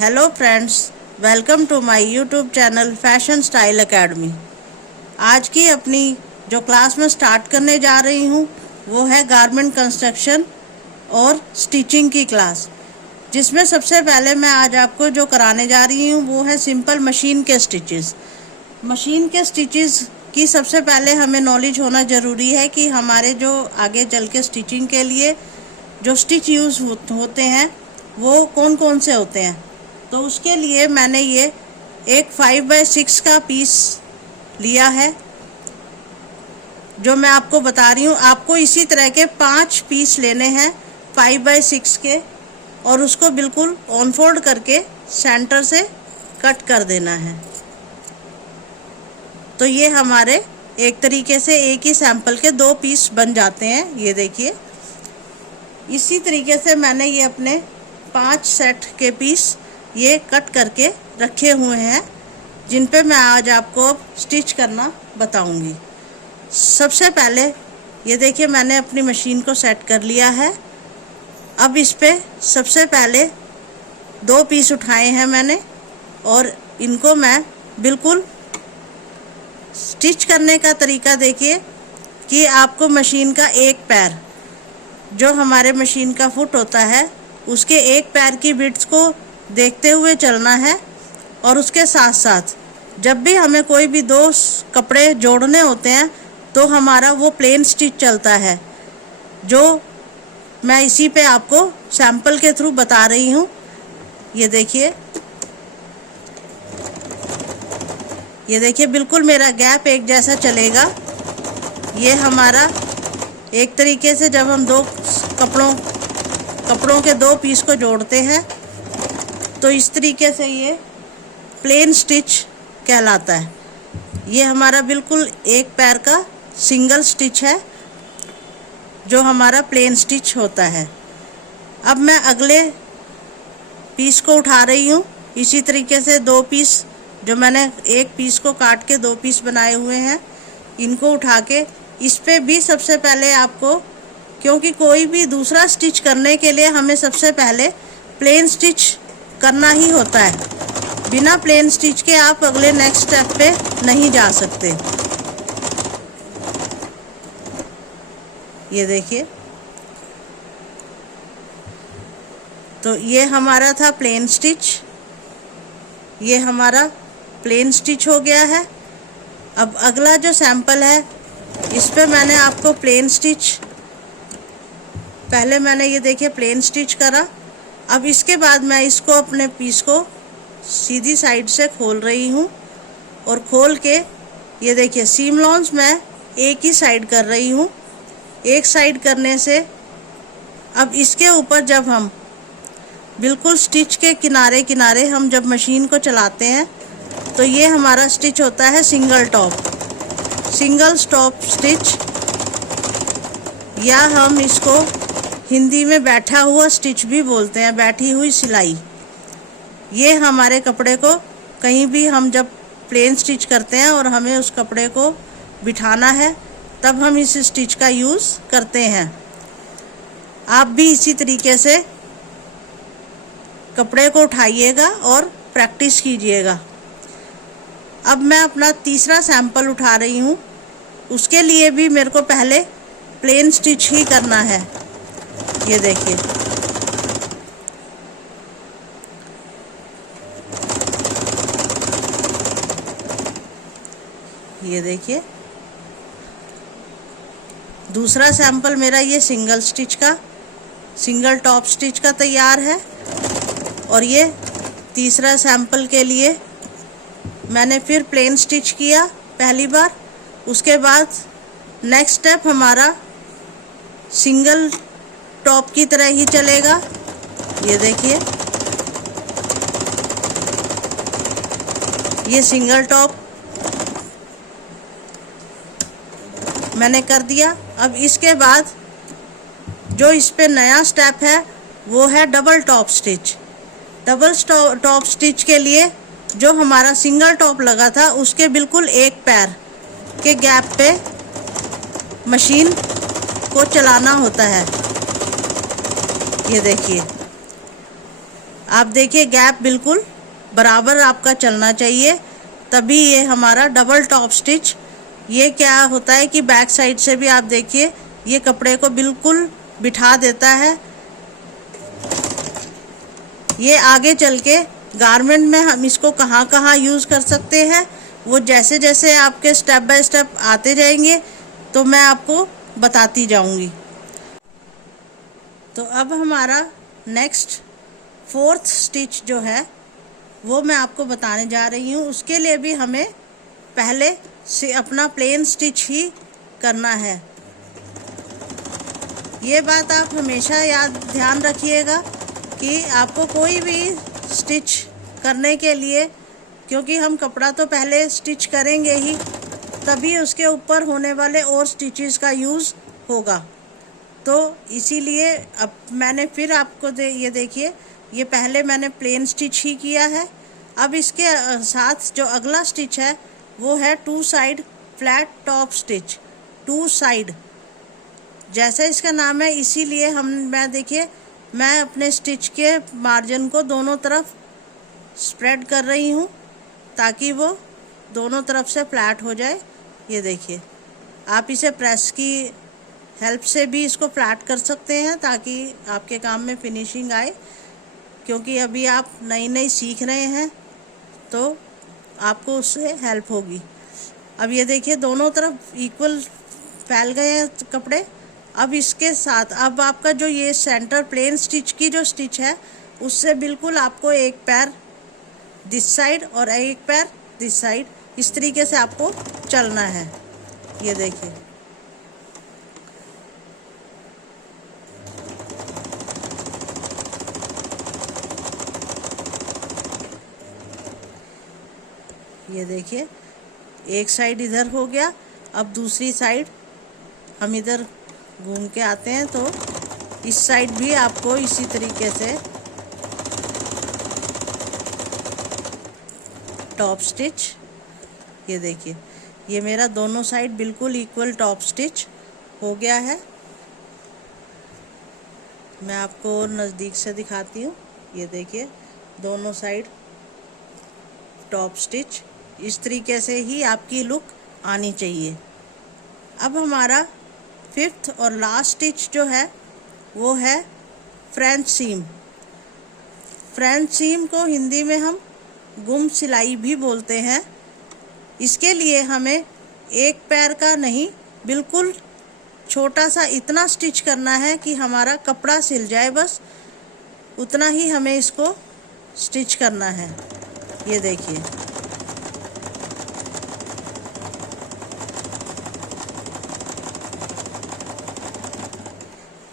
Hello friends, welcome to my YouTube channel fashion style academy. आज की अपनी जो क्लास में स्टार्ट करने जा रही हूँ वो है गारमेंट कंस्ट्रक्शन और स्टिचिंग की क्लास, जिसमें सबसे पहले मैं आज आपको जो कराने जा रही हूँ वो है सिंपल मशीन के स्टिचेस। मशीन के स्टिचेस की सबसे पहले हमें नॉलेज होना ज़रूरी है कि हमारे जो आगे चल के स्टिचिंग के लिए जो स्टिच यूज़ होते हैं वो कौन कौन से होते हैं। तो उसके लिए मैंने ये एक 5x6 का पीस लिया है जो मैं आपको बता रही हूँ। आपको इसी तरह के 5 पीस लेने हैं 5x6 के, और उसको बिल्कुल ऑन फोल्ड करके सेंटर से कट कर देना है। तो ये हमारे एक तरीके से एक ही सैंपल के 2 पीस बन जाते हैं। ये देखिए, इसी तरीके से मैंने ये अपने 5 सेट के पीस ये कट करके रखे हुए हैं, जिन पे मैं आज आपको अब स्टिच करना बताऊंगी। सबसे पहले ये देखिए, मैंने अपनी मशीन को सेट कर लिया है। अब इस पे सबसे पहले 2 पीस उठाए हैं मैंने, और इनको मैं बिल्कुल स्टिच करने का तरीका देखिए कि आपको मशीन का एक पैर, जो हमारे मशीन का फुट होता है, उसके एक पैर की विड्थ को देखते हुए चलना है। और उसके साथ साथ जब भी हमें कोई भी 2 कपड़े जोड़ने होते हैं तो हमारा वो प्लेन स्टिच चलता है, जो मैं इसी पे आपको सैंपल के थ्रू बता रही हूँ। ये देखिए, बिल्कुल मेरा गैप एक जैसा चलेगा। ये हमारा एक तरीके से जब हम 2 कपड़ों के 2 पीस को जोड़ते हैं तो इस तरीके से ये प्लेन स्टिच कहलाता है। ये हमारा बिल्कुल एक पैर का सिंगल स्टिच है, जो हमारा प्लेन स्टिच होता है। अब मैं अगले पीस को उठा रही हूँ। इसी तरीके से 2 पीस, जो मैंने एक पीस को काट के 2 पीस बनाए हुए हैं, इनको उठा के इस पे भी सबसे पहले आपको, क्योंकि कोई भी दूसरा स्टिच करने के लिए हमें सबसे पहले प्लेन स्टिच करना ही होता है। बिना प्लेन स्टिच के आप अगले नेक्स्ट स्टेप पे नहीं जा सकते। ये देखिए, तो ये हमारा था प्लेन स्टिच। ये हमारा प्लेन स्टिच हो गया है। अब अगला जो सैंपल है, इस पे मैंने आपको प्लेन स्टिच, पहले मैंने ये देखिए प्लेन स्टिच करा। अब इसके बाद मैं इसको, अपने पीस को सीधी साइड से खोल रही हूँ, और खोल के ये देखिए सीम लॉन्स मैं एक ही साइड कर रही हूँ। एक साइड करने से अब इसके ऊपर जब हम बिल्कुल स्टिच के किनारे किनारे हम जब मशीन को चलाते हैं तो ये हमारा स्टिच होता है सिंगल स्टॉप स्टिच, या हम इसको हिंदी में बैठा हुआ स्टिच भी बोलते हैं, बैठी हुई सिलाई। ये हमारे कपड़े को कहीं भी हम जब प्लेन स्टिच करते हैं और हमें उस कपड़े को बिठाना है, तब हम इस स्टिच का यूज़ करते हैं। आप भी इसी तरीके से कपड़े को उठाइएगा और प्रैक्टिस कीजिएगा। अब मैं अपना तीसरा सैंपल उठा रही हूँ। उसके लिए भी मेरे को पहले प्लेन स्टिच ही करना है। ये देखिए, दूसरा सैंपल मेरा ये सिंगल टॉप स्टिच का तैयार है। और ये तीसरा सैंपल के लिए मैंने फिर प्लेन स्टिच किया पहली बार। उसके बाद नेक्स्ट स्टेप हमारा सिंगल टॉप की तरह ही चलेगा। ये देखिए, ये सिंगल टॉप मैंने कर दिया। अब इसके बाद जो इस पे नया स्टेप है वो है double top stitch. Double top stitch के लिए जो हमारा सिंगल टॉप लगा था, उसके बिल्कुल एक पैर के गैप पे मशीन को चलाना होता है। ये देखिए, आप देखिए गैप बिल्कुल बराबर आपका चलना चाहिए, तभी ये हमारा डबल टॉप स्टिच। ये क्या होता है कि बैक साइड से भी आप देखिए ये कपड़े को बिल्कुल बिठा देता है। ये आगे चल के गारमेंट में हम इसको कहाँ कहाँ यूज़ कर सकते हैं, वो जैसे जैसे आपके स्टेप बाय स्टेप आते जाएंगे तो मैं आपको बताती जाऊंगी। तो अब हमारा नेक्स्ट 4th स्टिच जो है वो मैं आपको बताने जा रही हूँ। उसके लिए भी हमें पहले से अपना प्लेन स्टिच ही करना है। ये बात आप हमेशा ध्यान रखिएगा कि आपको कोई भी स्टिच करने के लिए, क्योंकि हम कपड़ा तो पहले स्टिच करेंगे ही, तभी उसके ऊपर होने वाले और स्टिचेस का यूज़ होगा। तो इसीलिए अब मैंने फिर आपको ये देखिए, ये पहले मैंने प्लेन स्टिच ही किया है। अब इसके साथ जो अगला स्टिच है वो है 2 side flat top stitch. 2 side जैसा इसका नाम है, इसीलिए मैं देखिए मैं अपने स्टिच के मार्जिन को दोनों तरफ स्प्रेड कर रही हूँ ताकि वो दोनों तरफ से फ्लैट हो जाए। ये देखिए, आप इसे प्रेस की हेल्प से भी इसको फ्लैट कर सकते हैं ताकि आपके काम में फिनिशिंग आए, क्योंकि अभी आप नई सीख रहे हैं तो आपको उससे हेल्प होगी। अब ये देखिए दोनों तरफ इक्वल फैल गए हैं कपड़े। अब इसके साथ अब आपका जो ये सेंटर प्लेन स्टिच की जो स्टिच है उससे बिल्कुल आपको एक पैर दिस साइड और एक पैर दिस साइड, इस तरीके से आपको चलना है। ये देखिए, ये देखिए एक साइड इधर हो गया। अब दूसरी साइड हम इधर घूम के आते हैं तो इस साइड भी आपको इसी तरीके से टॉप स्टिच। ये देखिए, ये मेरा दोनों साइड बिल्कुल इक्वल टॉप स्टिच हो गया है। मैं आपको नज़दीक से दिखाती हूँ। ये देखिए दोनों साइड टॉप स्टिच, इस तरीके से ही आपकी लुक आनी चाहिए। अब हमारा 5th और लास्ट स्टिच जो है वो है फ्रेंच सीम। फ्रेंच सीम को हिंदी में हम गुम सिलाई भी बोलते हैं। इसके लिए हमें एक पैर का नहीं, बिल्कुल छोटा सा इतना स्टिच करना है कि हमारा कपड़ा सिल जाए, बस उतना ही हमें इसको स्टिच करना है। ये देखिए,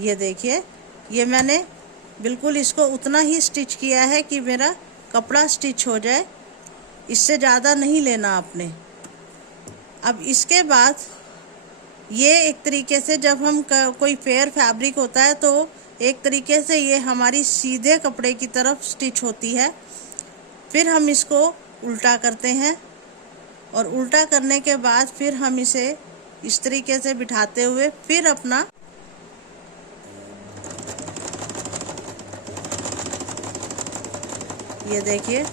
ये देखिए, ये मैंने बिल्कुल इसको उतना ही स्टिच किया है कि मेरा कपड़ा स्टिच हो जाए, इससे ज़्यादा नहीं लेना आपने। अब इसके बाद ये एक तरीके से जब हम कोई फेयर फैब्रिक होता है तो एक तरीके से ये हमारी सीधे कपड़े की तरफ स्टिच होती है। फिर हम इसको उल्टा करते हैं और उल्टा करने के बाद फिर हम इसे इस तरीके से बिठाते हुए फिर अपना ये देखिए,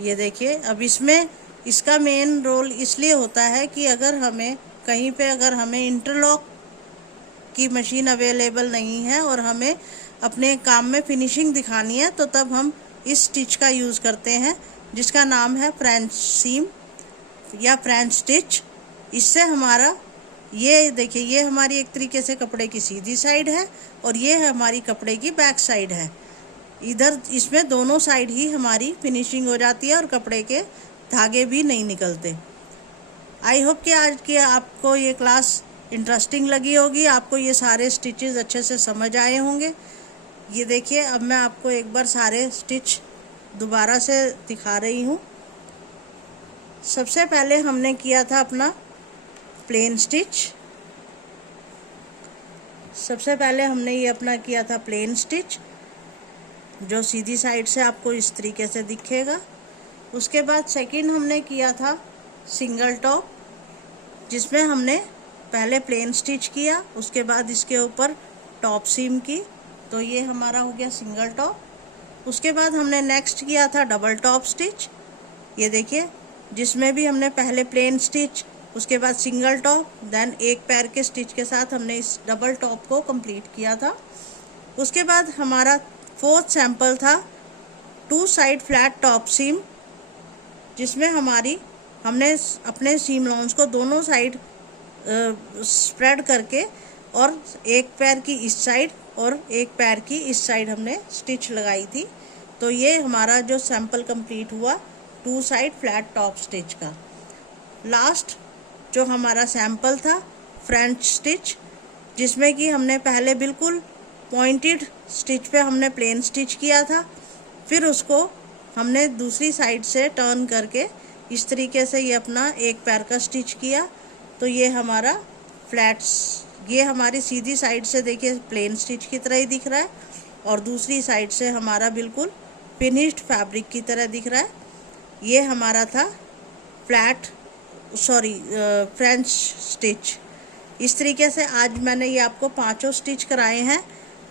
ये देखिए। अब इसमें इसका मेन रोल इसलिए होता है कि अगर हमें कहीं पे अगर हमें इंटरलॉक की मशीन अवेलेबल नहीं है और हमें अपने काम में फिनिशिंग दिखानी है तो तब हम इस स्टिच का यूज़ करते हैं जिसका नाम है फ्रेंच सीम या फ्रेंच स्टिच। इससे हमारा ये देखिए, ये हमारी एक तरीके से कपड़े की सीधी साइड है और ये हमारी कपड़े की बैक साइड है। इधर इसमें दोनों साइड ही हमारी फिनिशिंग हो जाती है और कपड़े के धागे भी नहीं निकलते। आई होप कि आज की आपको ये क्लास इंटरेस्टिंग लगी होगी, आपको ये सारे स्टिचेस अच्छे से समझ आए होंगे। ये देखिए, अब मैं आपको एक बार सारे स्टिच दोबारा से दिखा रही हूँ। सबसे पहले हमने किया था अपना प्लेन स्टिच। सबसे पहले हमने ये अपना किया था प्लेन स्टिच जो सीधी साइड से आपको इस तरीके से दिखेगा। उसके बाद सेकंड हमने किया था सिंगल टॉप, जिसमें हमने पहले प्लेन स्टिच किया, उसके बाद इसके ऊपर टॉप सीम की, तो ये हमारा हो गया सिंगल टॉप। उसके बाद हमने नेक्स्ट किया था डबल टॉप स्टिच, ये देखिए, जिसमें भी हमने पहले प्लेन स्टिच, उसके बाद सिंगल टॉप, देन एक पैर के स्टिच के साथ हमने इस डबल टॉप को कंप्लीट किया था। उसके बाद हमारा फोर्थ सैंपल था 2 साइड फ्लैट टॉप सीम, जिसमें हमने अपने सीम लॉन्स को दोनों साइड स्प्रेड करके और एक पैर की इस साइड और एक पैर की इस साइड हमने स्टिच लगाई थी। तो ये हमारा जो सैंपल कंप्लीट हुआ 2 साइड फ्लैट टॉप स्टिच का। लास्ट जो हमारा सैंपल था फ्रेंच स्टिच, जिसमें कि हमने पहले बिल्कुल पॉइंटेड स्टिच पे हमने प्लेन स्टिच किया था, फिर उसको हमने दूसरी साइड से टर्न करके इस तरीके से ये अपना एक पैर का स्टिच किया। तो ये हमारा फ्लैट्स, ये हमारी सीधी साइड से देखिए प्लेन स्टिच की तरह ही दिख रहा है, और दूसरी साइड से हमारा बिल्कुल फिनिश्ड फैब्रिक की तरह दिख रहा है। ये हमारा था फ्रेंच स्टिच। इस तरीके से आज मैंने ये आपको 5 स्टिच कराए हैं।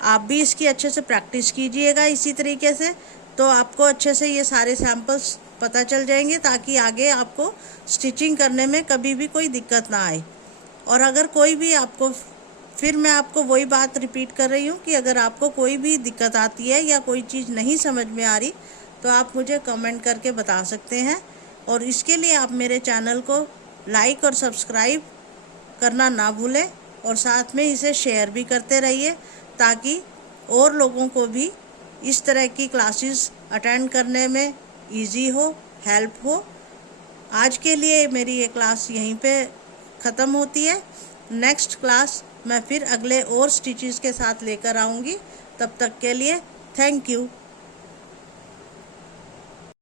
आप भी इसकी अच्छे से प्रैक्टिस कीजिएगा इसी तरीके से, तो आपको अच्छे से ये सारे सैंपल्स पता चल जाएंगे, ताकि आगे आपको स्टिचिंग करने में कभी भी कोई दिक्कत ना आए। और अगर कोई भी आपको, फिर मैं आपको वही बात रिपीट कर रही हूँ कि अगर आपको कोई भी दिक्कत आती है या कोई चीज़ नहीं समझ में आ रही, तो आप मुझे कमेंट करके बता सकते हैं। और इसके लिए आप मेरे चैनल को लाइक और सब्सक्राइब करना ना भूलें, और साथ में इसे शेयर भी करते रहिए, ताकि और लोगों को भी इस तरह की क्लासेस अटेंड करने में इजी हो, हेल्प हो। आज के लिए मेरी ये क्लास यहीं पे ख़त्म होती है। नेक्स्ट क्लास मैं फिर अगले और स्टिचेस के साथ लेकर आऊँगी। तब तक के लिए थैंक यू।